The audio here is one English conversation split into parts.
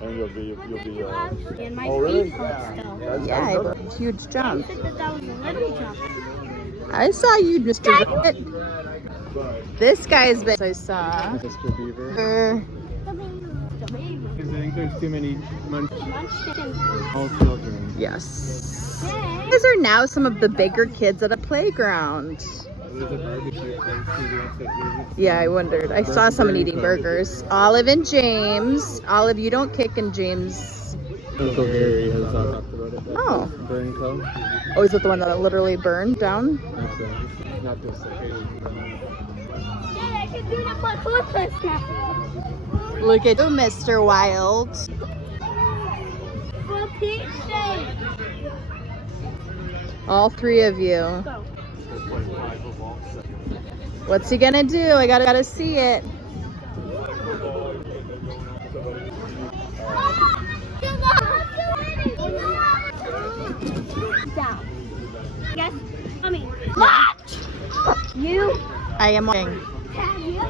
And you'll be And my oh, really? feet hurt still. Yeah, it's a huge jump. I said that was a little jump. I saw you, Mr. Rabbit. This guy's been. I saw. Mr. Beaver. The baby. Because I think there's too many Munchkins. small children. Yes. These are now some of the bigger kids at a playground. There's a barbecue place too. Yeah, I wondered. I saw someone eating burgers. Olive and James. Olive, you don't kick, and James. Uncle Harry has talked about it. Oh. Burn Club. Oh, is it the one that literally burned down? That's not just like Dad, I can do that for Christmas now. Look at you, Mr. Wild. For Pete's sake. All three of you. Go. What's he gonna do? I gotta see it. Down. Yes, mommy. What? You I am watching. tag you?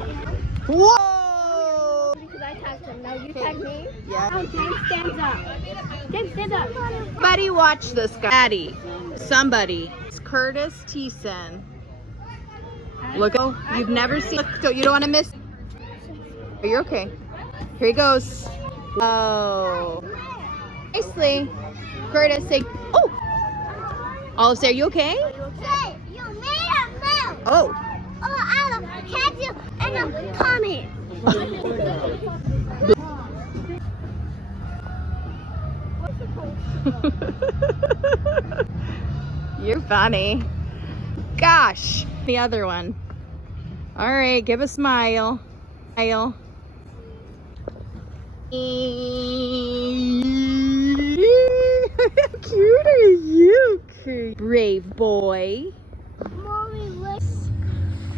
Whoa! Because I tagged him. Now you tag me. Yeah. Now James stands up. James, stand up. Somebody watch this guy. Daddy. Somebody. It's Curtis Thiessen. Look, oh, you've never seen. Look, you don't want to miss. Are you okay? Here he goes. Oh. Nicely. Curtis, say, oh. Olive, say, are you okay? Hey, you made a move. Oh. Oh, I'll catch you and I'll come here. You're funny. Gosh. The other one. All right, give a smile. Smile. How cute are you? Brave boy. Mommy, let's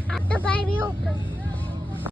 have the baby open.